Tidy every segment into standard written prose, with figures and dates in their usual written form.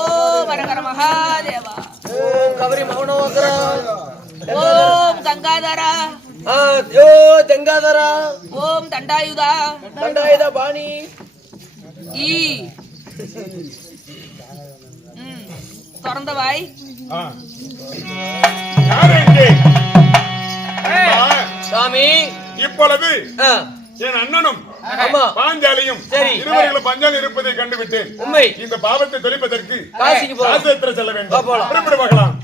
ओम हर महादेवा ओम कबरी मौनोदरा ओम गंगाधरा यो गंगाधरा ओम दंडायुधा दंडायुधा बाणी ई திறந்த வாய் சாமி இப்பொழுது என் அண்ணனும் பாஞ்சாலியும் இருவர்களும் பஞ்சாலி இருப்பதை கண்டுவிட்டேன். உண்மை. இந்த பாவத்தை தொலைப்பதற்கு காசிக்கு காசேத்திர செல்ல வேண்டும். புறப்பட பார்க்கலாம்.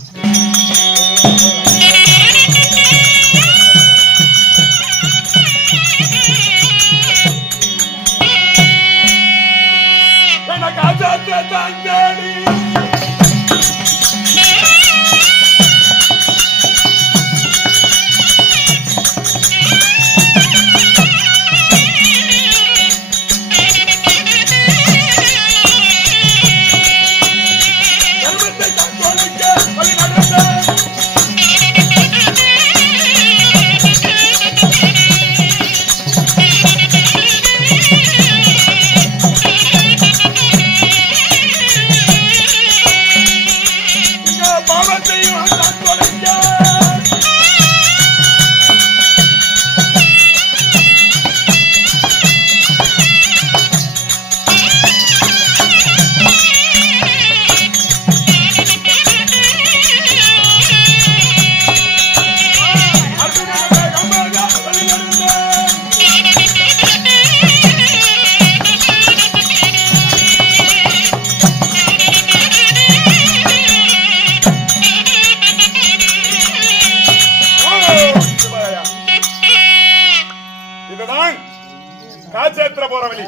காசேத்திர போற வழி.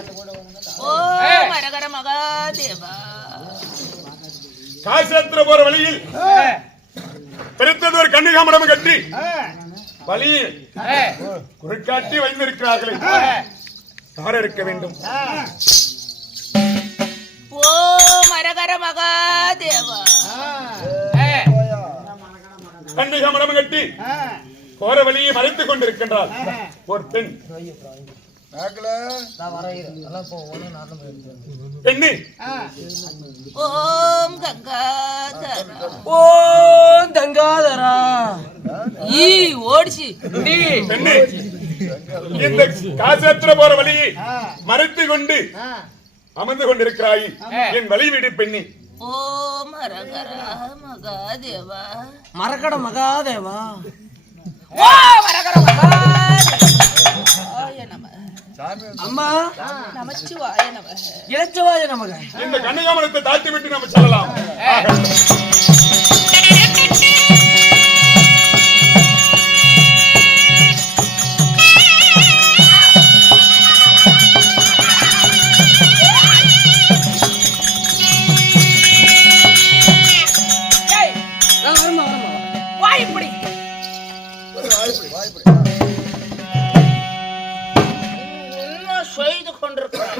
ஓம் ஹர மகாதேவா. காசேத்திர போற வழியில் பெருத்தது ஒரு கன்னிகாமரம் கட்டி வழியை குறுக்காட்டி வைத்திருக்கிறார்களே, யார் இருக்க வேண்டும்? ஓம் அரகர மகாதேவா. கண்ணிக மனம் கட்டி போற வழியை மறைத்துக் கொண்டிருக்கின்றார் ஒரு பெண். பெண்ணு ஓம் கங்காதரா. ஓம் கங்காதரா. ஈ ஓடிச்சு. பெண்ணு, இந்த காசேத்திர போற வழியை மறைத்துக் கொண்டு அமர்ந்து கொண்டிருக்கிறாய், என் வழி விடு பெண்ணி. ஓம் அரகர மகாதேவா. மரக்கட மகாதேவா. ஓம் அரகர மகாதேவாய நம. அம்மா நமச்சிவாய நம. இளச்சவாய நமக. இந்த கண்ணகாமலத்தை தாழ்த்தி விட்டு நம்ம செல்லலாம். வாய்ப்படி செய்து கொண்டிருக்கிறார்.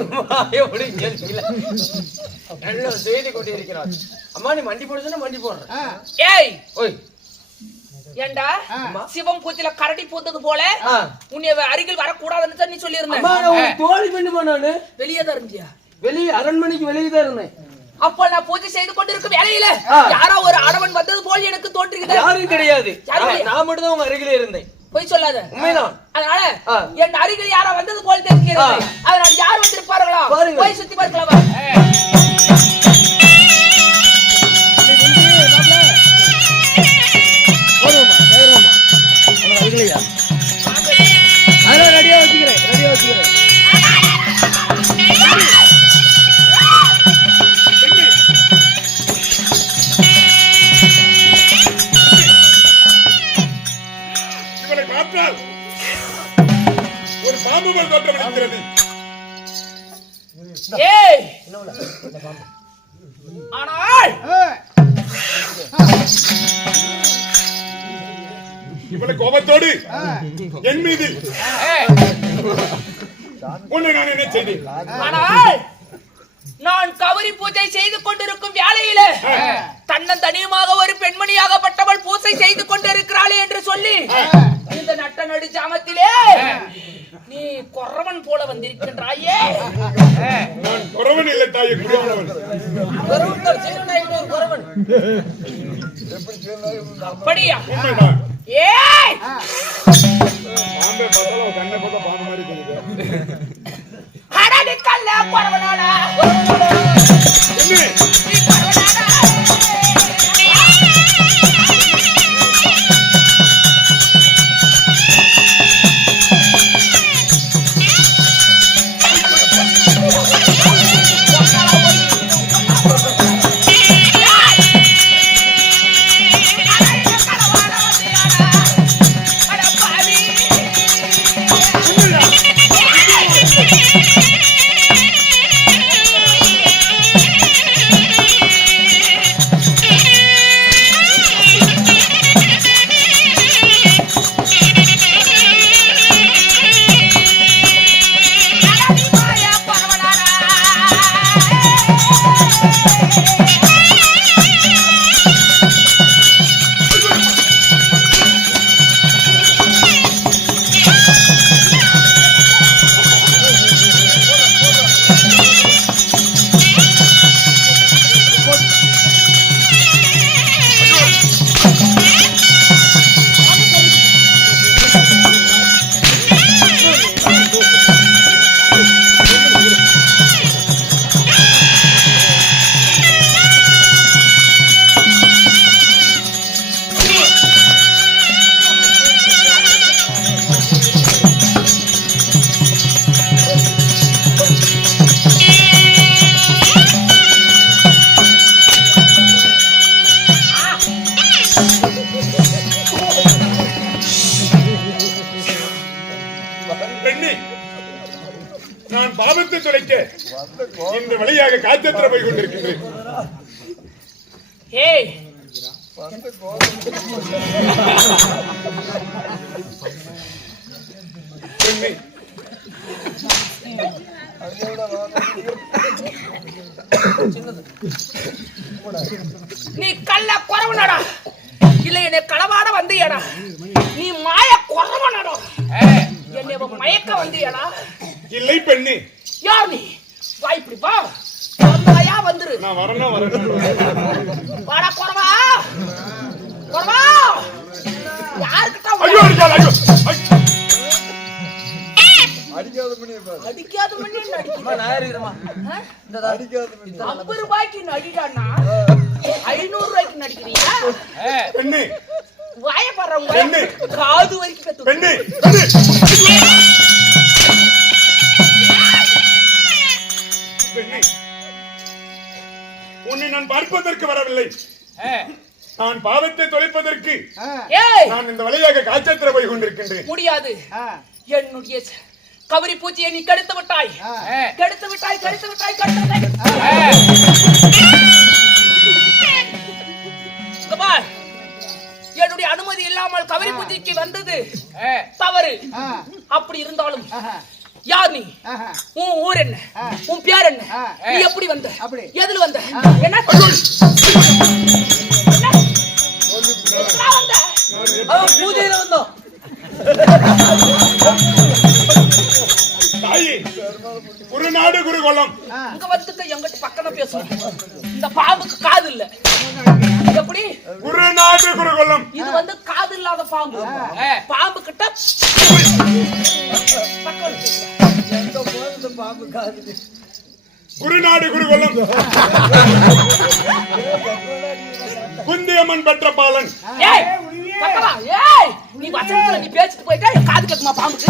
செய்து கொண்டிருக்கிறார். அம்மா நீ மண்டி போடுதுன்னா மண்டி போடுற. ஏய் ஓய் ஏண்டா சிவம் கூத்தில கரடி பூத்தது போல உன்னை அருகில் வரக்கூடாதுன்னு நீ சொல்லி இருந்த. தோழி பெண்ணுமா நானு? வெளியே தான் இருந்தியா? வெளியே அரண்மனைக்கு வெளியே தான் இருந்தேன். அப்ப நான் பூஜை செய்து கொண்டிருக்கும் வேலையில யாரோ ஒரு ஆடவன் வந்தது போல் எனக்கு தோன்றுகிறது. யாரும் கிடையாது, நான் மட்டும் தான் உங்க அருகிலே இருந்தேன். போய் சொல்லாத, உண்மைதான். அதனால என் அருகில் யாரோ வந்தது போல் தெரிகிறது. அதனால யார் வந்திருப்பார்களா போய் சுத்தி பார்க்கலாமா? ரெடியா வச்சுக்கிறேன். இவளை பார்த்தால் ஒரு பாம்புகள் தோற்றம் இருக்கிறது. ஏய் ஆனால் இவளை கோபத்தோடு என் மீது உன்னை நான் என்ன செய்தேன்? ஆனால் நான் கவரி பூஜை செய்து கொண்டிருக்கும் வேளையில தன்னன் தனியுமாக ஒரு பெண்மணியாகப்பட்டவள் பூஜை செய்து கொண்டிருக்கிறாளே என்று சொல்லி இந்த நட்ட நடு ஜாமத்திலே நீ கொரவன் போல வந்திருக்கின்றாயே. நான் குறவன் இல்லை தாயே, குறவன். அப்படியா? உண்மைதான். ஏய் பாம்பே பார்த்தாலும் அவ கண்ணை பார்த்தா பாம்பு மாதிரி தெரியுது. அடடி கல்ல கொரவனாடா. என்ன? நீ கொரவனாடா. நான் பாபத்தை துளைக்க இந்த வழியாக காத்திர போய் கொண்டிருக்கின்றேன். ஏய் நீ கள்ள குறவனடா, இல்ல என்னை களவாட வந்தியடா. நீ மாய குறவனடா, என்னை மயக்க வந்தியடா. இல்லை பெண்ணே. யார் நீ? வா இப்படி வா. வந்தாயா வந்துரு. நான் வரணும் வரணும். வாடா குறவா. குறவா. யார்கிட்ட ஐயோ ஐயோ ஐயோ. அடிக்காத மணி அம்மா நான் ஏறிடுமா இந்த அடிக்காத 50 ரூபாய்க்கு நடிடானா 500 ரூபாய்க்கு நடிக்கிறீங்களா? பெண்ணே. வாய பாறவங்க காது வரைக்கும் கத்து. பெண்ணே. பெண்ணே. உன்னை நான் பார்ப்பதற்கு வரவில்லை. நான் பாவத்தை தொலைப்பதற்கு நான் இந்த வழியாக காட்சத்திர போய் கொண்டிருக்கின்றேன். முடியாது. என்னுடைய கவரி பூச்சியை நீ கெடுத்து விட்டாய். கெடுத்து விட்டாய், கெடுத்து விட்டாய், கெடுத்து விட்டாய். என்னுடைய அனுமதி இல்லாமல் கவரி பூச்சிக்கு வந்தது தவறு. அப்படி இருந்தாலும் யார் நீ? உன் ஊர் என்ன? உன் பேர் என்ன? நீ எப்படி வந்த? எதுல வந்த? என்ன பூஜையில வந்தோம். தாயே, குருநாடு குருகுலம். இங்க வந்துட்டு எங்கிட்ட பக்கம் பேசுவோம். இந்த பாம்புக்கு காது இல்ல. எப்படி? குருநாடு குருகுலம். இது வந்து காது இல்லாத பாம்பு. பாம்பு கிட்ட பக்கம் எங்க போறது பாம்பு காது. குருநாடு குருகுலம். குந்தியம்மன் பெற்ற பாலன். ஏய் பக்கவா. ஏய் நீ வசனத்துல நீ பேசிட்டு போயிட்டா காது கேக்குமா பாம்புக்கு?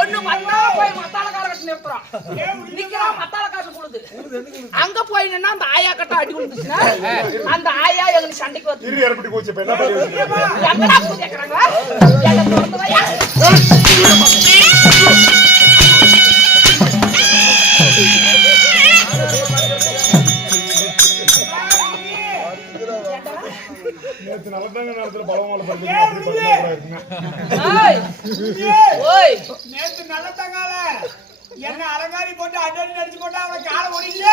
ஒண்ணு வந்தா போய் மத்தாளக்கார கட்டு நிறுத்துறான். நிக்கிறான் மத்தாளக்கார கொடுது. அங்க போய் நின்னா அந்த ஆயா கட்ட அடி விழுந்துச்சுன்னா அந்த ஆயா எங்க சண்டைக்கு வந்து இரு ஏற்பட்டு போச்சு. இப்ப என்ன பண்ணுவீங்க? எங்கடா போய் கேக்குறாங்களா? எங்க திறந்துவையா? நேத்து நல்லதாங்க நேரத்துல பலமால ஓய் நேத்து நல்லதாங்கால என்ன அலங்காரி போட்டு அடி அடிச்சு போட்டு அவன் காலை ஒடிக்கல.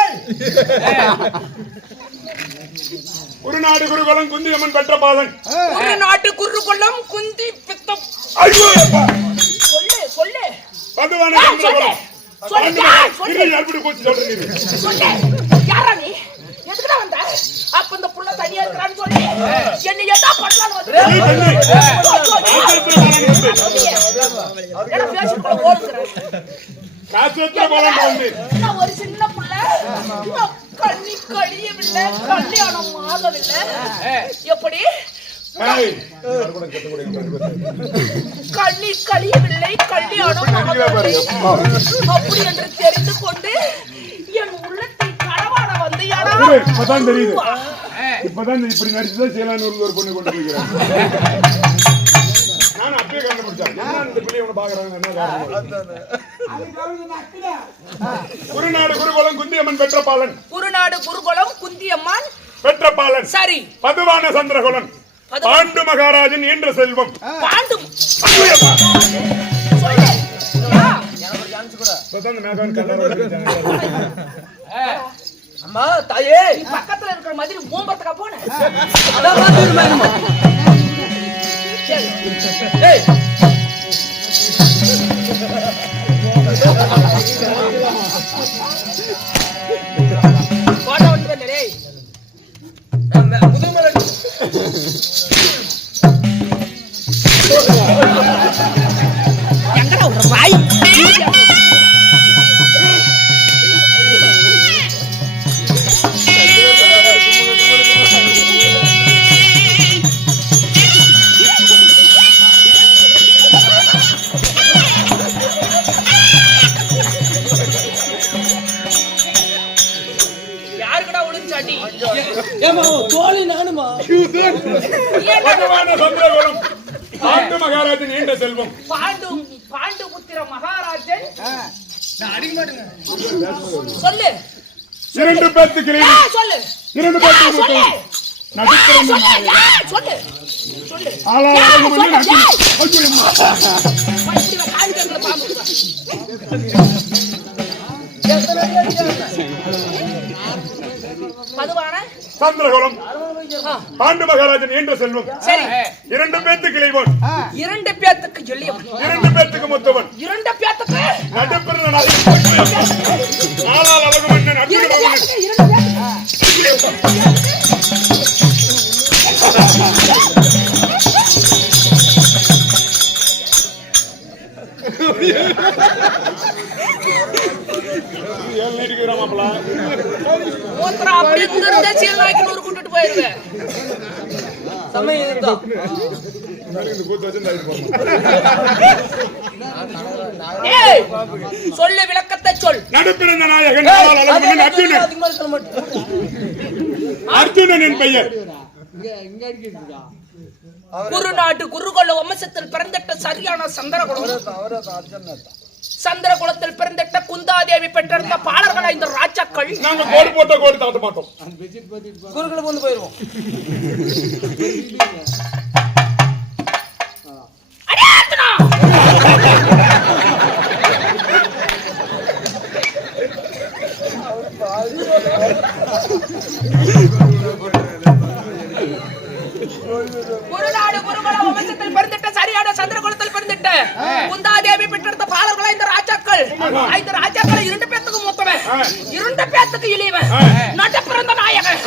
குருநாடு குருகுலம் குந்தியம்மன் பெற்ற பாலன். குருநாட்டு குருகுலம் குந்தி பித்தம். ஐயோ அப்பா. சொல்லு சொல்லு. பகவானே சொல்லு. சொல்லு. இரு ஏற்பட்டு போச்சு சொல்றீங்க. சொல்லு. யாரா நீ? எதுக்குடா வந்த? அப்ப இந்த புள்ள தனியா இருக்கறான்னு சொல்லி என்ன ஏதா பண்ணலாம்னு வந்து. என்ன பேசிட்டு ஓடுறே. காசேத்திர பாலன் வந்து. நான் ஒரு சின்ன புள்ள. கண்ணி கழியவில்லை, கல்யாணம் ஆகவில்லை. எப்படி? கண்ணி கழியவில்லை, கல்யாணம் ஆகவில்லை. அப்படி என்று தெரிந்து கொண்டு என் உள்ளத்தை களவாட வந்து இப்பதான் தெரியுது. இப்பதான் இப்படி நடிச்சுதான் சேலானூர்ல ஒரு பொண்ணு கொண்டு போய்க்கிறேன். நான் அப்பயே கண்டுபிடிச்சேன். இந்த பிள்ளை உன பாக்குறாங்க என்ன குருநாடு குருகுலம் குந்தியம்மன் பெற்ற பாலன். குருநாடு குருகுலம் குந்தியம்மன் பெற்ற பாலன். சரி. பதுவான சந்திரகுலன். பாண்டு மகாராஜன் என்ற செல்வம். பாண்டு. அம்மா தாயே பக்கத்துல இருக்கிற மாதிரி மூம்பரத்துக்கா போன. போட்டோ ஒன்று பண்ணே. எங்கடா ஒரு வாய் யாருக்கடா ஒளிஞ்சாட்டி? ஏமா தோழி நானுமா? பதுவான சந்திரகுலம் பாண்டு மகாராஜன் என்ற செல்வம். பாண்டு புத்திர மகாராஜன். சொல்லு. இரண்டு பேத்துக்கு சொல்லு. இரண்டு பேத்துக்கு நடுத்தரம் சொல்லு சொல்லு ஆளா அழகு மன்னன் அர்ஜுனன். இப்படி வா, காய் கட்டுல பாம்பு வா. மதுவான சந்திரகுலம் பாண்டு மகாராஜன் என்ற செல்வம் சரி 2 பேத்துக்கு இளைவன் 2 பேத்துக்கு எளியவன் 2 பேத்துக்கு மூத்தவன் 2 பேத்துக்கு நடுப்பிறந்த நாளால் அழகு மன்னன் அர்ஜுனன் 2 மகன். பேத்துக்கு ஏழு நீடிக்கு மாப்பிள மூத்திரா அப்படி இங்கிருந்தே சீல் நாய்க்கு நூறு கூட்டிட்டு போயிருவேன் சமயம் இதுதான். இந்த கூத்து வச்சு இந்த ஆயிட்டு போறோம். ஏய் சொல்லு விளக்கத்தை சொல் நடுப்பிறந்த நாயகன் நாளால் அழகு மன்னன் அர்ஜுனன். அதுக்கு மேல சொல்ல மாட்டேன். அர்ஜுனன் என் பெயர். குருநாட்டு குருகுல வம்சத்தில் பிறந்திட்ட சரியான சந்திரகுலத்தில் பிறந்திட்ட குந்தாதேவி பெற்றிருந்த பாலர்களா இந்த ராஜாக்கள். நாங்க கோடு போட்ட கோடு தாத்த மாட்டோம். குறுக்களை கொண்டு போயிருவோம். அடே அர்ஜுனா! குருநாடு குருகுல வம்சத்தில் பிறந்திட்ட சரியான சந்திரகுலத்தில் பிறந்திட்ட குந்தாதேவி பெற்றெடுத்த பாலர்களா இந்த ராஜாக்கள். இந்த ராஜாக்கள் 2 பேத்துக்கு மூத்தவன் 2 பேத்துக்கு இளையவன் நட்ட பிறந்த நாயகன்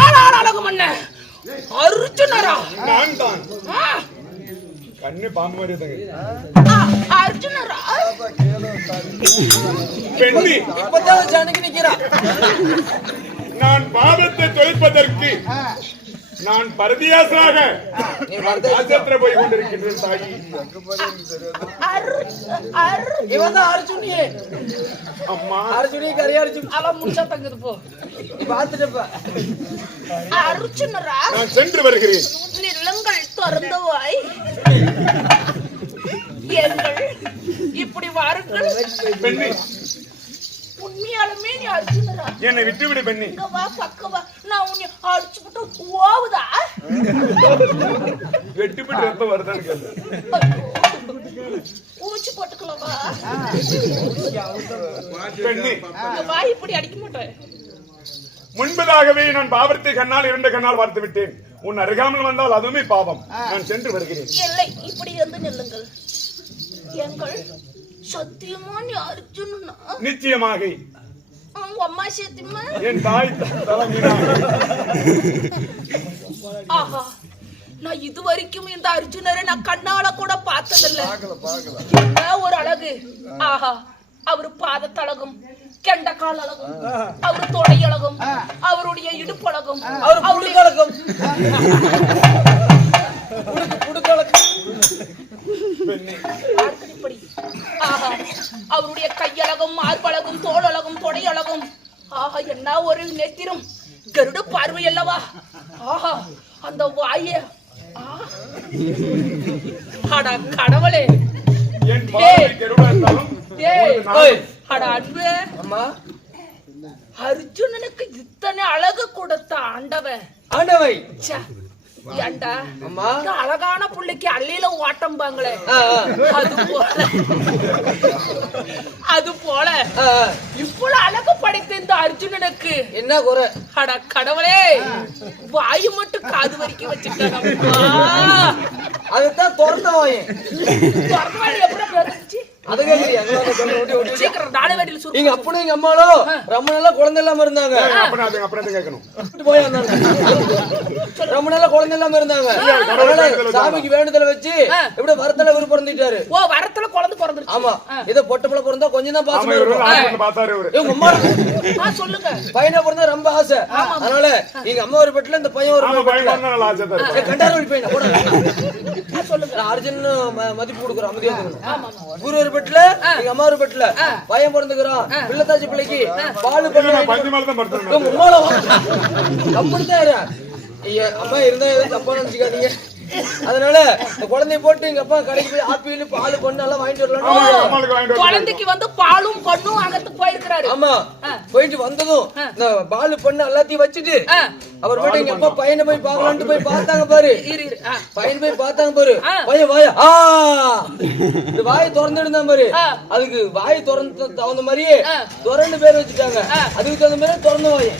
ஆளால் அழகு மன்னன் அர்ஜுனரா. நான் தான் ஆ, கண்ணு பாம்பு மாதிரி தங்க அர்ஜுனரா பெண்ணி. இப்பதான் வச்சு அன்னைக்கு நிக்கிறா. நான் பாவத்தை தொலைப்பதற்கு நான் பரதியாசாக ஆசத்திர போய் கொண்டிருக்கின்றேன் தாயி. இவன் தான் அர்ஜுனியே. அம்மா அர்ஜுனியே கரையா அர்ஜுன். அவன் முடிச்சா தங்குது போ. பாத்துட்டப்ப அர்ஜுனரா நான் சென்று வருகிறேன். நிலங்கள் திறந்தவாய் எங்கள் இப்படி வாருங்கள். பெண்ணி உண்மையாலுமே நீ அர்ஜுனரா? என்னை விட்டுவிடு பெண்ணி. இங்க வா பக்கம் வா. நான் உன்னை அடிச்சுட்டு ஓவுதா? வெட்டிப்பட்டு ரத்தம் வருதான்னு கேளு. ஊச்சி போட்டுக்கலாமா? பெண்ணி இங்க வா, இப்படி அடிக்க மாட்டேன். முன்பதாகவே நான் பாவத்தை கண்ணால் 2 கண்ணால் பார்த்து விட்டேன். உன் அருகாமல் வந்தால் அதுவுமே பாவம். நான் சென்று வருகிறேன். இல்லை, இப்படி இருந்து நில்லுங்கள். எங்கள் சத்தியமா நீ அர்ஜுனனா? நிச்சயமாக உங்க அம்மா சத்தியமா? என் தாய் தலைமையா. ஆஹா, நான் இது வரைக்கும் இந்த அர்ஜுனரை நான் கண்ணால கூட பார்த்ததில்ல. என்ன ஒரு அழகு! ஆஹா, அவரு பாதத்தழகும், கெண்டக்கால் அழகும், அவரு தொடை அழகும், அவருடைய இடுப்பு அழகும், அவரு புடுக்கலக்கம். புடுக்கலக்கம். இப்படி. ஆஹா, அவருடைய கையழகும், மார்பழகும், தோளழகும், தொடையழகும். ஆஹா, என்ன ஒரு நெத்திரம்! கருட பார்வை அல்லவா? ஆஹா, அந்த வாய அட கடவுளே! என் பார்வை கெருடா இருந்தாலும் டேய், அட அன்பே! அம்மா அர்ஜுனனுக்கு இத்தனை அழகு கொடுத்த ஆண்டவன். ஆண்டவை. ச்சே, ஏண்டா அம்மா இந்த அழகான புள்ளைக்கு அள்ளியில ஓட்டம்பாங்களே, அது போல இவ்வளவு அழகு படைத்த இந்த அர்ஜுனனுக்கு என்ன குறை? அட கடவுளே, வாயு மட்டும் காது வரைக்கும் வச்சுட்டாங்க. அதுதான் திறந்த வாயன். எப்படி பிறந்துச்சு? அதுவே தெரியாது. சீக்கிரம் நாலு வேட்டில சுரு. எங்க அப்பனும் எங்க அம்மாலும் ரொம்ப நாளா குழந்தை இல்லாம இருந்தாங்க. அப்புறம் கேட்கணும். போய் வந்தாங்க. ரொம்ப நாளா குழந்தை இல்லாம இருந்தாங்க. சாமிக்கு வேண்டுதல வச்சு இப்படி வரத்துல இவரு பிறந்துட்டாரு. ஓ, வரத்துல குழந்தை பிறந்துருச்சு. ஆமா, இத பொட்டப்புல பிறந்தா கொஞ்சம் தான் பாசமா இருக்கும். பார்த்தாரு அவரு. எங்க அம்மா சொல்லுங்க. பையனை பிறந்தா ரொம்ப ஆசை. அதனால எங்க அம்மா ஒரு பெட்ல இந்த பையன் ஒரு பெட்ல கண்டார பையன் கூட சொல்லுங்க. அர்ஜுன் மதிப்பு கொடுக்குறோம். அமைதியா இருக்கணும். குரு ஒரு பெட்ல எங்க அம்மா ஒரு பெட்ல பையன் பிறந்துக்கிறான். பிள்ளைத்தாச்சி பிள்ளைக்கு பால் பண்ண அப்படித்தான். அம்மா இருந்தா ஏதோ தப்பா நினைச்சுக்காதீங்க. அதனால இந்த குழந்தைய போட்டு எங்க அப்பா கடைக்கு போய் ஆப்பிள் பால் பொண்ணு எல்லாம் வாங்கிட்டு ஆமா, வரலாம். அம்மாளுக்கு வாங்கிட்டு வந்து குழந்தைக்கு வந்து பாலும் பொண்ணும் அங்கத்துக்கு போயிருக்கிறாரு. ஆமா போயிட்டு வந்ததும் இந்த பால் பொண்ணு எல்லாத்தையும் வச்சுட்டு அவர் போயிட்டு எங்க அப்பா பையனை போய் பார்க்கலான்ட்டு போய் பார்த்தாங்க பாரு. பையன் போய் பார்த்தாங்க பாரு. பையன் வாய இந்த வாயை திறந்து இருந்தான் பாரு. அதுக்கு வாய் திறந்து தகுந்த மாதிரியே திறந்து பேர் வச்சுட்டாங்க. அதுக்கு தகுந்த மாதிரி திறந்த வாய்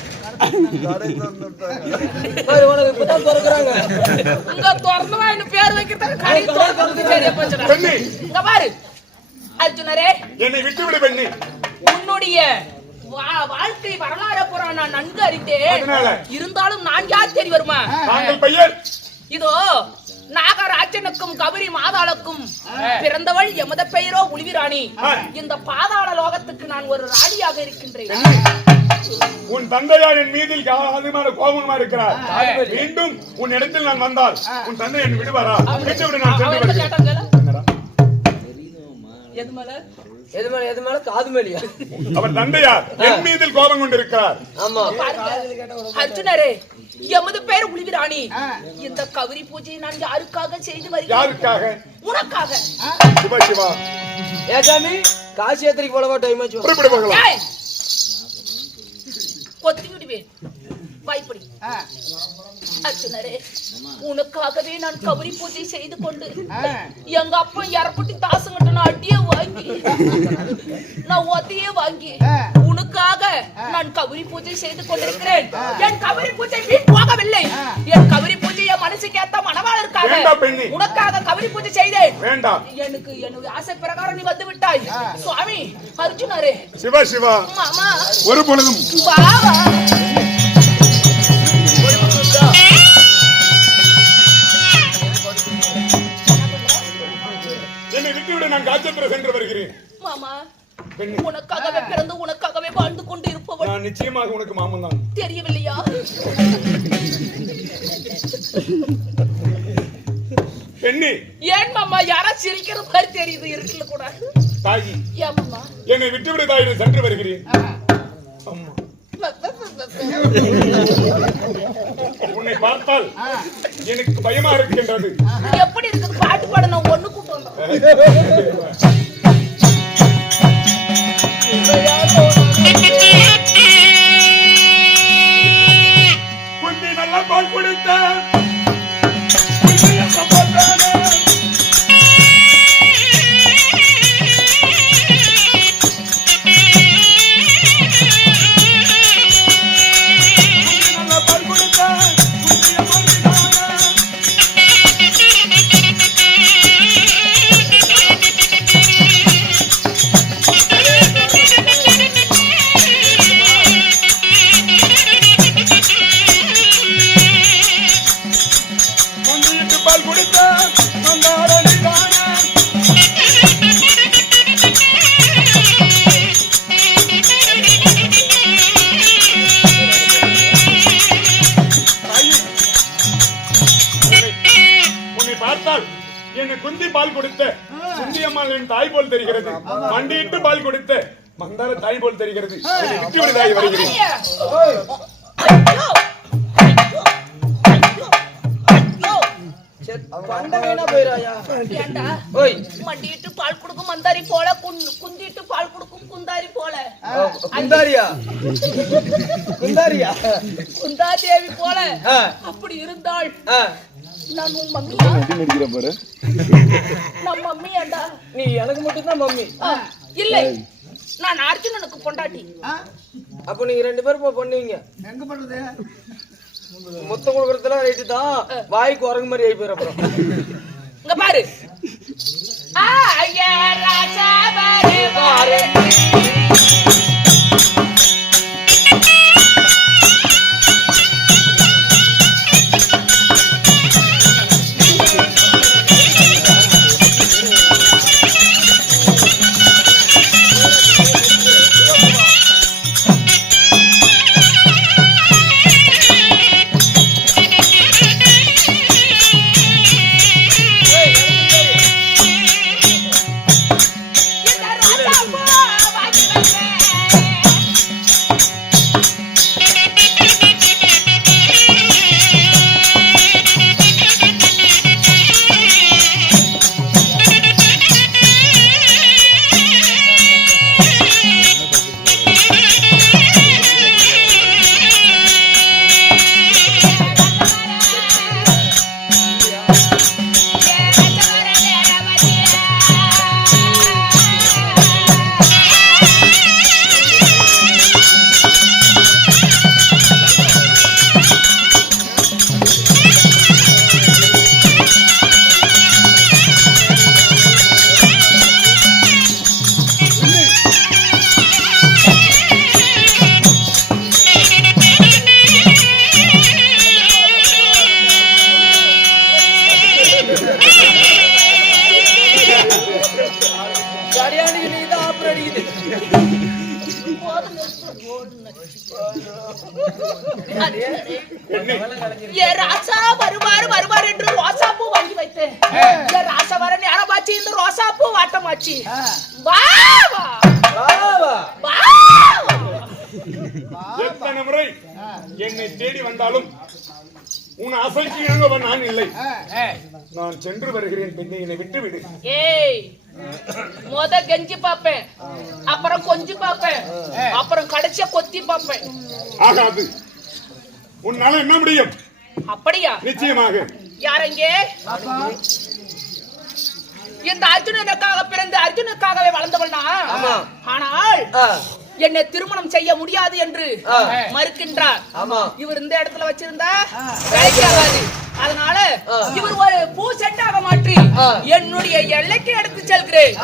பாரு. உனக்கு இப்பதான் திறக்கிறாங்க. இங்க திறந்த வாயின்னு பேர் வைக்கிறதுக்கு கடை திறக்கிறது சரியா போச்சுடா. பெண்ணே, இங்க பாரு அர்ஜுனரே, என்னை விட்டுவிடு பெண்ணே. உன்னுடைய வாழ்க்கை வரலாறு புறம் நான் நன்கு அறிந்தேன். அதனால? இருந்தாலும் நான் யார் தெரிய வருமா? தாங்கள் பெயர் இதோ நாகராஜனுக்கும் கபரி மாதாளுக்கும் பிறந்தவள் எமது பெயரோ உளிவிராணி. இந்த பாதாள லோகத்துக்கு நான் ஒரு ராணியாக இருக்கின்றேன். உன் தந்தையார் என் மீதில் அதிகமான கோபமா இருக்கிறார். மீண்டும் உன் இடத்தில் நான் வந்தால் உன் தந்தை என்னை விடுவாரா? விட்டுவிடு, நான் சென்று வருகிறேன். என்னடா? எது மேல? எது மேல காது மேலியா? அவர் தந்தையார் என் மீதில் கோபம் கொண்டிருக்கிறார். ஆமா அர்ஜுனரே, எமது பெயர் உளிவிராணி. இந்த கவரி பூஜையை நான் யாருக்காக செய்து வருகிறேன்? யாருக்காக? உனக்காக. சிவா சிவா. ஏ சாமி, காசி யாத்திரைக்கு போலவா டைம் ஆச்சு? புறப்பட போகலாம். ஏய், கொத்தி விடுவேன் வாய்ப்படி. அர்ஜுனரே, உனக்காகவே நான் கவரி பூஜை செய்து கொண்டு எங்க அப்பா இறப்பட்டி தாசங்கிட்ட நான் அடியே வாங்கி நான் ஒத்தையே வாங்கி உனக்காக நான் கவரி பூஜை செய்து கொண்டிருக்கிறேன். என் கவரி பூஜை வீண் போகவில்லை. என் கவரி பூஜை என் மனசுக்கு ஏத்த மனவாளருக்காக வேண்டாம் பெண்ணே. உனக்காக கவரி பூஜை செய்தேன். வேண்டாம். எனக்கு என்னுடைய ஆசை பிரகாரம் நீ வந்து விட்டாய். சுவாமி அர்ஜுனரே. சிவா சிவா. மாமா ஒரு பொழுதும் வா வா. என்னை விட்டுவிடு, நான் காட்சத்திர சென்று வருகிறேன். மாமா, பெண்ணே, உனக்காகவே பிறந்து உனக்காகவே வாழ்ந்து கொண்டு இருப்பவள் நான் நிச்சயமாக உனக்கு மாமன் தான். தெரியவில்லையா? பெண்ணே, ஏன் மாமா யாரா சிரிக்கிற மாதிரி தெரியுது இருக்குல்ல கூட? தாயி, ஏன் மாமா? என்னை விட்டுவிடு தாய், நான் சென்று வருகிறேன். அம்மா, உன்னை பார்த்தால் எனக்கு பயமா இருக்கின்றது. எப்படி இருக்குது? பாட்டு பாட நான் ஒண்ணு கூட்டு வந்தேன். குந்தி நல்லா பால் கொடுத்த குந்தி பால் கொடுத்த குந்தி அம்மாள் என் தாய் போல் தெரிகிறது. மண்டியிட்டு பால் கொடுத்த மந்தார தாய் போல் தெரிகிறது. விட்டு விடுதாய் வருகிறேன். மண்டியிட்டு பால் கொடுக்கும் மந்தாரி போல, குந்திட்டு பால் கொடுக்கும் குந்தாரி போல. குந்தாரியா? குந்தாரியா? குந்தாதேவி போல அப்படி இருந்தாள். நான் உன் மம்மியா? நான் மம்மியாண்டா. நீ எனக்கு மட்டும் தான் மம்மி. இல்லை, நான் அர்ஜுனனுக்கு பொண்டாட்டி. அப்ப நீங்க ரெண்டு பேரும் பண்ணுவீங்க. எங்க பண்றது? மொத்த கொடுக்கறதுல ரைட்டு தான். வாய்க்கு உறங்கு மாதிரி ஆகி போயிடும். அப்புறம் இங்க பாரு. ஐயா ராஜா பாரு பாரு. அடிக்குது. ஏ ராசா வருவார் என்று ரோசா பூ வாங்கி வைத்தேன். ஏ ராசா வர நேரமாச்சு, இந்த ரோசா பூ வாட்டமாச்சு. வா வா வா. எத்தனை முறை என்னை தேடி வந்தாலும் உன் அசைக்கு இணங்குவன் நான் இல்லை. நான் சென்று வருகிறேன் பெண்ணை, என்னை விட்டு விடு. ஏய், முத கெஞ்சி பாப்பேன், அப்புறம் கொஞ்சி பாப்பேன், அப்புறம் கடைசியா கொத்தி பாப்பேன். ஆகாது. உன்னால என்ன முடியும்? அப்படியா? நிச்சயமாக. யாரங்க? இந்த அர்ஜுனனுக்காக பிறந்து அர்ஜுனுக்காகவே வளர்ந்தவள் நான். ஆனால் என்னை திருமணம் செய்ய முடியாது என்று மறுக்கின்றார். இவர் இந்த இடத்துல வச்சிருந்தா வேலைக்காகாது. அதனால இவர் ஒரு பூ செட்டாக மாற்றி என்னுடைய எல்லைக்கு எடுத்து செல்கிறேன்.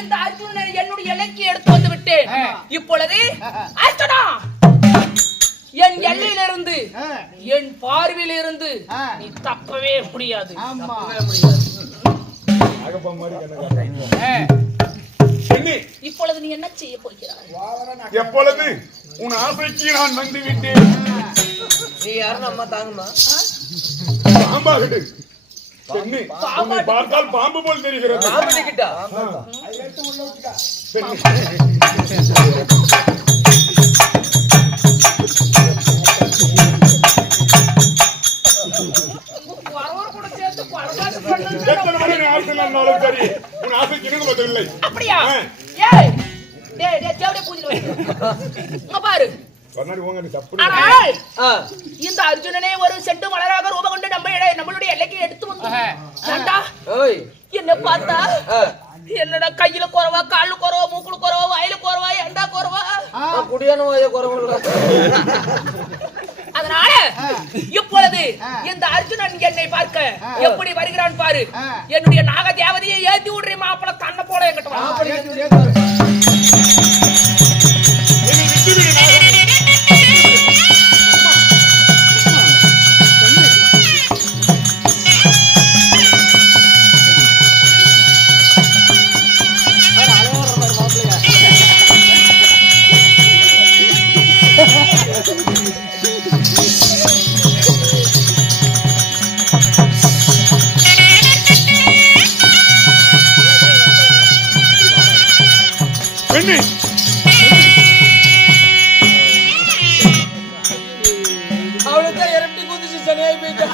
இந்த அர்ஜுனனை என்னுடைய எல்லைக்கு எடுத்து வந்து விட்டேன். இப்பொழுது அர்ஜுனா, என் எல்லையிலிருந்து என் பார்வையிலிருந்து நீ தப்பவே முடியாது. இப்பொழுது நீ என்ன செய்ய போகிறாய்? எப்பொழுது உன் ஆசைக்கு நான் வந்து விட்டேன். நீ யாரும் அம்மா தாங்கம்மா. பாம்பாகிட்டு பார்த்தால் பாம்பு போல் தெரிகிறது. சரி, உன் ஆசைக்கு இணங்குவதில்லை. அப்படியா? ஏய், டேய் டேய் தேவடே பூஜை பாரு. இந்த அர்ஜுனனே ஒரு செண்டு மலராக ரூபம் கொண்டு நம்மளுடைய எல்லைக்கு எடுத்து வந்து என்ன பார்த்தா என்னடா கையில குறவா, காலு குறவா, மூக்குல குறவா, வாயில குறவா, எண்டா குறவா, குடியான வாய குறவா. அதனால இப்பொழுது இந்த அர்ஜுனன் என்னை பார்க்க எப்படி வருகிறான் பாரு. என்னுடைய நாக தேவதையை ஏத்தி விடுற மாப்பிள தன்னை போல என்கிட்ட அவளுக்கு இரட்டி குதிச்சு சனியாய் போயிட்டா.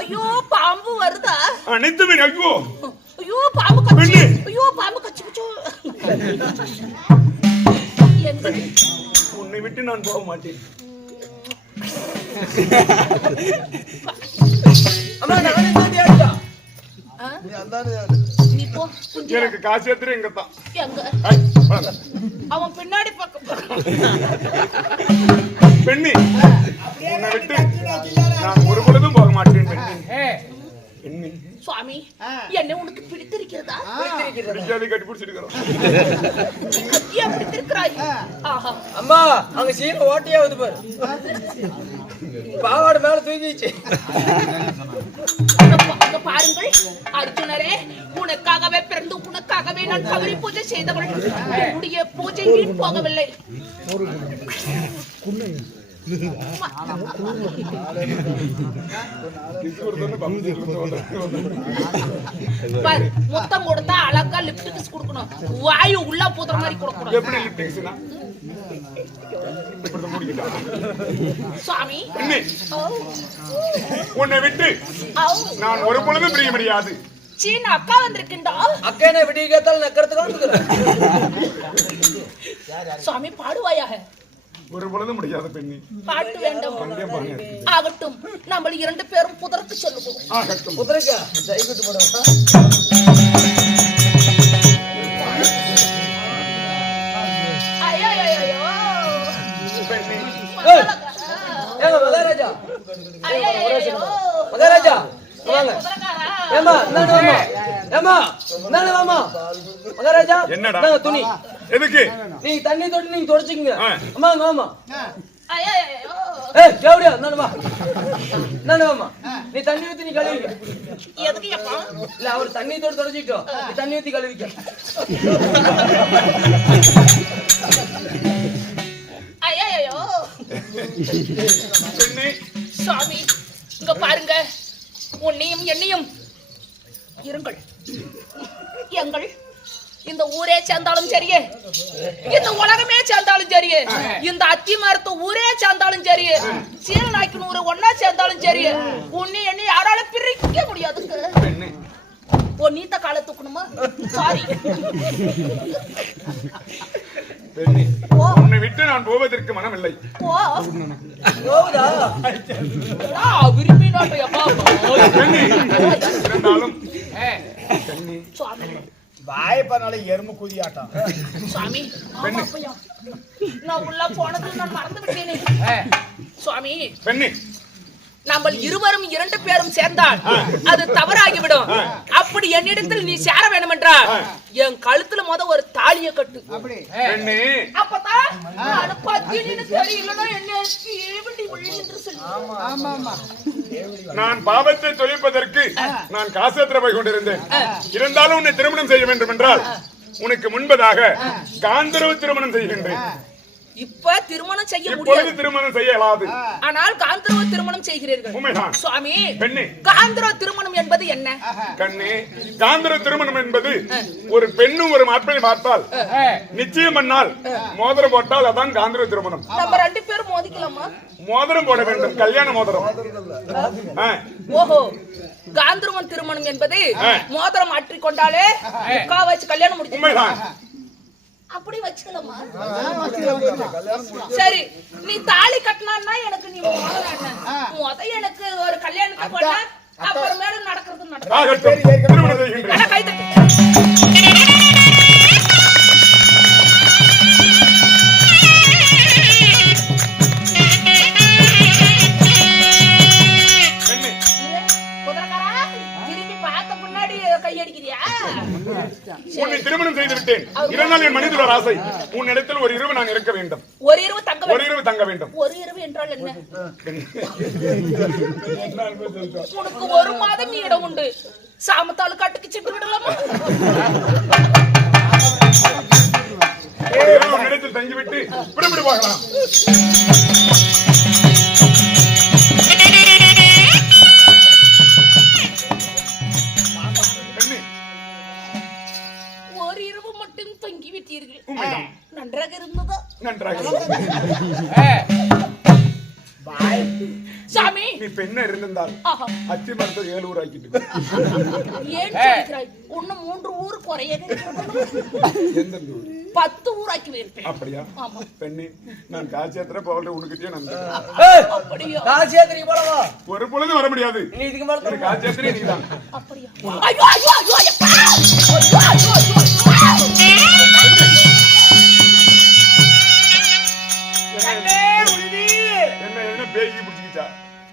ஐயோ பாம்பு வருதா? அனைத்து ஐயோ ஐயோ பாம்பு கச்சி, ஐயோ பாம்பு கச்சி கச்சோ. உன்னை விட்டு நான் போக மாட்டேன். அம்மா நானே தேடியாடா. நீ போ. எனக்கு காசு ஏத்துற எங்க தான். எங்க? அவன் பின்னாடி பக்கம். பெண்ணி, உன்னை விட்டு நான் ஒரு பொழுதும் போக மாட்டேன். பெண்ணி, சுவாமி, என்ன உனக்கு பிடித்திருக்கிறதா? பிடிக்காது, கட்டி பிடிச்சிருக்கிறோம். ஏன் பிடித்திருக்கிறாய்? ஆஹா. அம்மா அங்க சீன ஓட்டையாவது பாரு. பாவாடை மேல தூக்கிச்சு. பாருங்கள் அர்ஜுனரே, உனக்காகவே பிறந்து உனக்காகவே நான் கவரி பூஜை செய்தவள். என்னுடைய பூஜை வீண் போகவில்லை. மொத்தம் கொடுத்தா அழகா லிப்ட் கிஸ் கொடுக்கணும். வாயு உள்ள போதுற மாதிரி கொடுக்கணும். எப்படி லிப்ட் கிஸ்னா? சுவாமி, உன்னை விட்டு நான் ஒரு பொழுதும் பிரிய முடியாது. சீன அக்கா வந்திருக்கின்றா. அக்கா என்ன விடிய கேத்தாலும் நக்கறதுக்கு சுவாமி பாடுவாயாக. ஒரு பொழுதும் முடியாது பெண்ணி. பாட்டு வேண்டும். ஆகட்டும், நம்ம இரண்டு பேரும் புதருக்கு சொல்லுவோம். ஆகட்டும். புதருக்கா ஜெயிக்கிட்டு போடுவா. நானே வாமா மகாராஜா என்னடா? நாங்க துணி எதுக்கு? நீ தண்ணி தொட்டு நீங்க தொடச்சிக்கங்க. ஆ. அம்மா ஆமா ஐயோ ஏய் கேவடியா நானே வா நானே வாமா நீ தண்ணி ஊத்தி நீ கழுவிக்க. எதுக்கு அப்பா இல்ல அவர் தண்ணி தொட்டு தொடச்சிட்டோம் நீ தண்ணி ஊத்தி கழுவிக்க. ஐயோ பெண்ணே, சாமி இங்க பாருங்க, உன்னையும் என்னையும் இருங்கள். எங்கள் இந்த ஊரே சேர்ந்தாலும் சரியே, இந்த உலகமே சேர்ந்தாலும் சரியே, இந்த அத்தி மரத்து ஊரே சேர்ந்தாலும் சரியே, சீலநாய்க்கு ஊரு ஒன்னா சேர்ந்தாலும் சரியே, உன்னை என்னை யாரால பிரிக்க முடியாதுங்க. பெண்ணே, ஓ நீத்த கால தூக்கணுமா? சாரி. பெண்ணே, ஓ உன்னை விட்டு நான் போவதற்கு மனமில்லை. ஓ போகுதா? விரும்பி நாட்டையப்பா. பெண்ணே, இருந்தாலும் பெண்ணே, சுவாமி வாய்ப்பானால எறும்பு குதியாட்டம். சுவாமி ஆமா அப்பையா. நான் உள்ள போனது நான் மறந்து விட்டேனே. சுவாமி பெண்ணே, நம்ம இருவரும் இரண்டு பேரும் சேர்ந்தால் அது தவறாகிவிடும். அப்படி என்னிடத்தில் நீ சேர வேண்டும் என்றால் என் கழுத்துல ஒரு தாலிய கட்டு. பெண்ணே, அப்பதான் நான் பத்தினின்னு தெரியலன்னா என்ன ஏவண்டி ஒளி என்று சொல்லு. நான் பாவத்தை தொலைப்பதற்கு நான் காசேத்திர போய் கொண்டிருந்தேன். இருந்தாலும் உன்னை திருமணம் செய்ய வேண்டும் என்றால் உனக்கு முன்பதாக காந்தரவு திருமணம் செய்கின்றேன். இப்ப திருமணம் செய்ய இப்பொழுது முடியாது, திருமணம் செய்ய இயலாது. ஆனால் காந்தர்வ திருமணம் செய்கிறீர்கள். உண்மைதான். சுவாமி பெண்ணே, காந்தர்வ திருமணம் என்பது என்ன? கண்ணே, காந்தர திருமணம் என்பது ஒரு பெண்ணும் ஒரு மாப்பிளை பார்த்தால் நிச்சயம் பண்ணால் மோதிரம் போட்டால் அதான் காந்தர திருமணம். நம்ம ரெண்டு பேரும் மோதிக்கலாமா? மோதிரம் போட வேண்டும், கல்யாண மோதிரம். ஓஹோ, காந்தர்வன் திருமணம் என்பது மோதிரம் மாற்றிக் கொண்டாலே வச்சு கல்யாணம் முடிச்சு. உண்மைதான். அப்படி வச்சுக்கலாமா? சரி, நீ தாலி கட்டினா எனக்கு நீ எனக்கு ஒரு கல்யாணத்தை பண்ண அப்புறமேல நடக்கிறது நடக்கும். ஆகட்டும், திருமணம் செய்கின்றேன். கை தட்டு. பெண்ணே, குதிரைக்காரா, திரும்பி பார்த்த பின்னாடி கையடிக்கிறியா? உன்னை திருமணம் செய்து விட்டேன். இருந்தால் என் மனதில் ஒரு ஆசை, உன்னிடத்தில் ஒரு இரவு நான் இருக்க வேண்டும். ஒரு இரவு தங்க ஒரு இரவு தங்க வேண்டும். ஒரு இரவு என்றால் என்ன? உனக்கு ஒரு மாதம் இடம் உண்டு. சாமத்தாலு காட்டுக்கு சென்று விடலாமா? ஒரு இரவு உன்னிடத்தில் தங்கிவிட்டு புறப்பட்டு போகலாம். பெண்ணே, ஒரு இரவு மட்டும் தங்கி விட்டீர்கள். உண்மைதான். நன்றாக இருந்ததா? நன்றாக. சாமி நீ பெண்ண இருந்திருந்தால் ஆஹா, அத்தி மரத்தை 7 ஊர் ஆக்கிட்டு ஏன் சொல்கிறாய்? இன்னும் 3 ஊர் குறைய எந்தெந்த ஊர்? 10 ஊர் ஆக்கி வைப்பேன். அப்படியா? ஆமா. பெண்ணே, நான் காசியாத்திர போகல உனக்கிட்டே நன்றி. அப்படியா? காசியாத்திரி போலவா? ஒரு பொழுது வர முடியாது. நீ இதுக்கு மேல காசியாத்திரே நீதான். அப்படியா? ஐயோ ஐயோ ஐயோ ஐயப்பா! ஐயோ ஐயோ ஐயோ! என்ன பேய்க்கு பிடிச்சிக்கிச்சா?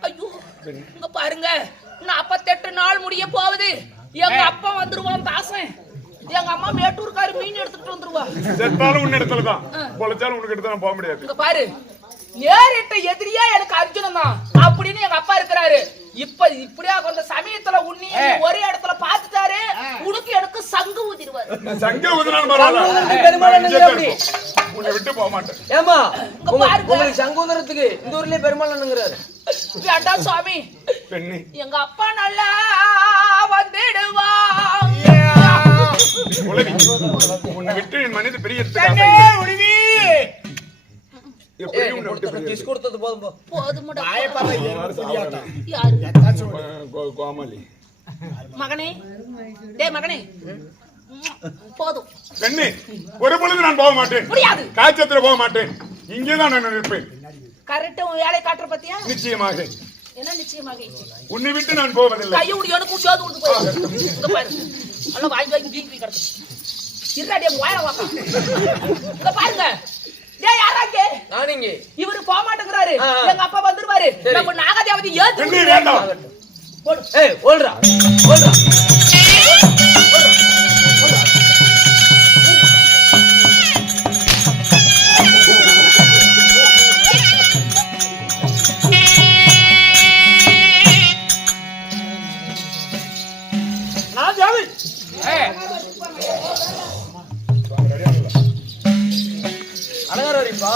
ஐயோ, இங்க பாருங்க, 48 நாள் முடிய போகுது. எங்க அப்பா வந்துருவான் தாசன். எங்க அம்மா மேட்டூர்காரி மீன் எடுத்துட்டு வந்துருவா. செத்தாலும் உன் இடத்துலதான், பொழைச்சாலும் உனக்கு எடுத்து நான் போக முடியாது. இங்க பாரு, நேரிட்ட எதிரியா எனக்கு அர்ஜுனன் தான் அப்படின்னு எங்க அப்பா இருக்கிறாரு. இப்ப இப்படியா கொஞ்ச சமயத்துல உன்னைய ஒரே இடத்துல பாத்துட்டாரு, உனக்கு எனக்கு சங்கு ஊதிடுவாரு. சங்க ஊதினாலும் பரவாயில்ல, பெருமாள் அப்படி உன்னை விட்டு போக மாட்டேன். ஏமா உங்களுக்கு சங்கோதரத்துக்கு இந்த ஊர்லயே பெருமாள் அண்ணங்கிறாரு. வேண்டாம் சுவாமி, பெண்ணே, எங்க அப்பா நல்லா வந்துடுவா. உலவி, உன்னை விட்டு என் மனித பெரிய கொடுத்தது போதும் போ. போதுமுடா. கோமாளி மகனே, டேய் மகனே, போதும். பெண்ணே, ஒரு பொழுது நான் போக மாட்டேன். முடியாது. காய்ச்சத்துல போக மாட்டேன். இங்கேதான் நான் இருப்பேன். கரெக்ட், உன் வேலை காட்டுற பத்தியா? நிச்சயமாக. என்ன நிச்சயமாக? உன்னை விட்டு நான் போவதில்லை. கையை உடைய எனக்கு சேது கொடுத்து போய் இங்க பாரு, நல்லா வாங்கி வாங்கி வீங்கி கிடக்கு. இருடாடியே வாயில வாப்பா. இங்க பாருங்க, டேய் யாராங்க? நானிங்க. இவரு போக மாட்டேங்கிறாரு. எங்க அப்பா வந்துருவாரு. நம்ம நாகதேவதி ஏத்து. பெண்ணே வேண்டாம். போடு. ஏய் ஓல்றா ஓல்றா. அழகார வரைப்பா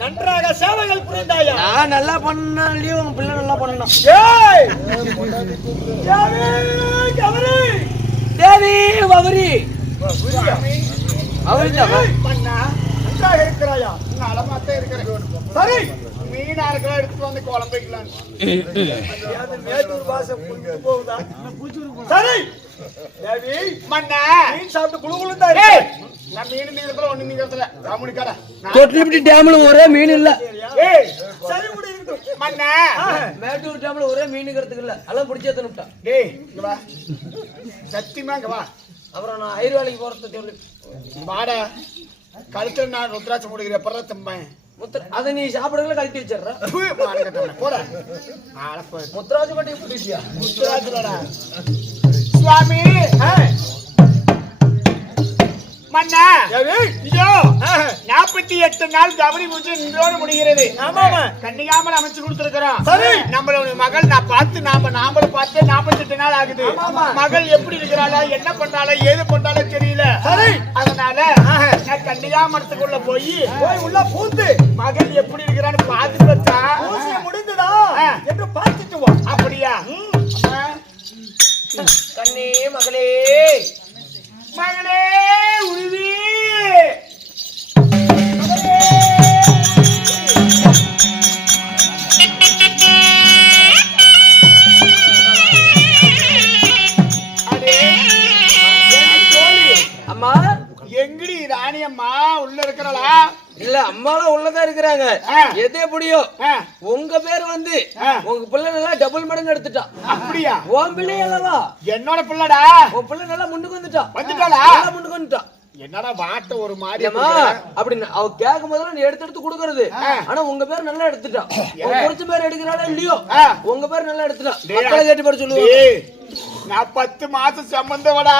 நன்றாக சேவைகள் புரிந்தாயா? நான் நல்லா பண்ணாலையும் உங்க பிள்ளை நல்லா பண்ணணும். ஏய் கவரி தேவி வவரி அவரிதான் பண்ணா நன்றாக இருக்கிறாயா? நலமாத்தே இருக்கிறேன். சரி மீனா இருக்கிற எடுத்து வந்து குழம்பு வைக்கலாம். மேட்டூர் பாசை புரிஞ்சு போகுதா? சரி தேவி மண்ணா மீன் சாப்பிட்டு குளுகுளுந்தா இருக்கு. நான் மீன் நீரத்துல ஒண்ணு நீரத்துல ராமுனிக்காரா தொட்டிலிப்பட்டி டேம்ல ஒரே மீன் இல்ல. ஏய் சரி முடியுது மண்ணா மேட்டூர் டேம்ல ஒரே மீனுங்கிறதுக்கு இல்ல. எல்லாம் பிடிச்சே தனுட்டா. டேய் இங்க வா சத்தியமா இங்க வா. அப்புறம் நான் ஐயர் வேலைக்கு போறத சொல்லி வாடா கழுத்துல நான் ருத்ராட்சம் முடிக்கிற பர்ற தம்பேன் முத்திர அதை நீ சாப்பிடல கழட்டி வச்சிடுற. போட முத்துராஜ பட்டி பிடிச்சியா? முத்துராஜலடா சுவாமி மன்னா இதோ 48 நாள் கவரி பூஜை இன்றோடு முடிகிறது. கன்னிகாமல் அமைச்சு கொடுத்திருக்கிறோம். நம்மளோட மகள் நான் பார்த்து நாமளும் பார்த்து 48 நாள் ஆகுது. மகள் எப்படி இருக்கிறாளா என்ன பண்றாளா ஏது பண்றாளோ தெரியல. அதனால நான் கன்னிகாமரத்துக்குள்ள போய் உள்ள பூந்து மகள் எப்படி இருக்கிறான்னு பார்த்து வச்சா முடிந்துதா என்று பார்த்துட்டு அப்படியா? கண்ணே மகளே மகளே உருவி அம்மா எங்கடி ராணி அம்மா உள்ள இருக்கிறாளா? இல்ல அம்மாலாம் உள்ளதான் இருக்கிறாங்க. எது எப்படியோ உங்க பேர் வந்து உங்க பிள்ளை நல்லா டபுள் மடங்கு எடுத்துட்டா. அப்படியா? உன் பிள்ளை அல்லவா? என்னோட பிள்ளைடா. உன் பிள்ளை நல்லா முன்னுக்கு வந்துட்டாளா? முன்னுக்கு வந்துட்டா. என்னடா வாட்ட ஒரு மாதிரி அப்படின்னு அவ கேட்கும் போதெல்லாம் நீ எடுத்து கொடுக்கறது. ஆனா உங்க பேர் நல்லா எடுத்துட்டா. குறிச்ச பேர் எடுக்கிறாளா இல்லையோ உங்க பேர் நல்லா எடுத்துட்டா. மக்களை கேட்டு பாரு சொல்லுவாங்க. நான் 10 மாசம் சம்பந்தவடா.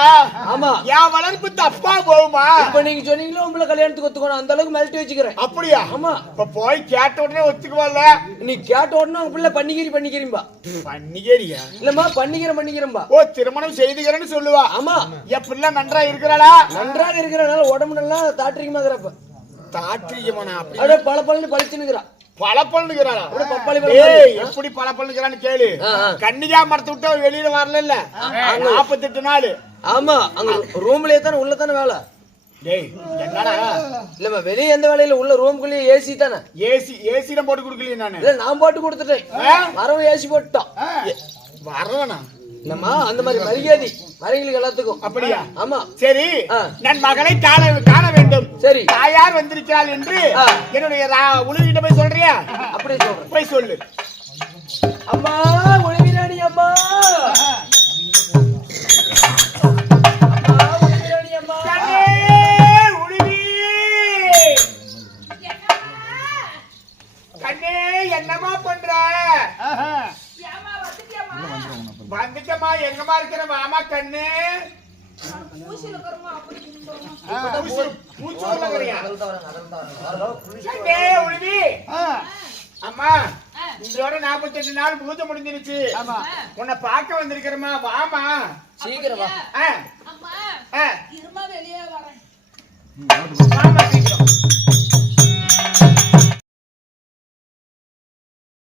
ஆமா என் வளர்ப்பு தப்பா போகுமா? இப்ப நீங்க சொன்னீங்களா உங்களை கல்யாணத்துக்கு ஒத்துக்கணும் அந்த அளவுக்கு மிரட்டி வச்சுக்கிறேன். அப்படியா? ஆமா இப்ப போய் கேட்ட உடனே ஒத்துக்குவாள்ல? நீ கேட்ட உடனே உங்க பிள்ளை பண்ணிக்கிறீம்பா. பண்ணிக்கிறியா? இல்லம்மா பண்ணிக்கிறேன்பா. ஓ திருமணம் செய்துக்கிறேன்னு சொல்லுவா. ஆமா என் பிள்ளை நன்றா இருக்கிறாளா? நன்றாக இருக்கிறனால உடம்பு நல்லா தாற்றிக்கமாகறப்ப தாற்றிக்கமானா அப்படியே பல பழனு பழிச்சுனுக்குறா. பழப்பழுகிறாளா? எப்படி பழப்பழுகிறான்னு கேளு. கன்னிகா மரத்தை விட்டு வெளியில வரல 48 நாள். ஆமா அங்க ரூம்லயே தானே உள்ள தானே வேலை. டேய் என்னடா இல்லம்மா வெளியே எந்த வேலையில உள்ள ரூம்குள்ளேயே ஏசி தானே. ஏசி தான் போட்டு கொடுக்கலையே நானு. இல்ல நான் போட்டு கொடுத்துட்டேன். வரவும் ஏசி போட்டுட்டோம். வரவனா இல்லம்மா அந்த மாதிரி மரியாதை மறைங்களுக்கு எல்லாத்துக்கும். அப்படியா? ஆமா சரி நான் மகளை காண வேண்டும். சரி தாயார் வந்திருக்கிறாள் என்று என்னுடைய உலகிட்ட போய் சொல்றியா? அப்படியே சொல்றேன் போய் சொல்லு. அம்மா உலகிராணி அம்மா கண்ணு பூசில கருமா அப்படி கும்பிடுறோம். பூச்சி உள்ளங்கறியா அதெல்லாம் தான் வராங்க. கண்ணே உழுதி அம்மா இதோட 48 நாள் பூஜை முடிஞ்சிருச்சு உன்னை பார்க்க வந்திருக்கிறமா வாமா சீக்கிரம் வா. அம்மா ஆ, இருமா வெளியே வரேன். வாமா சீக்கிரம்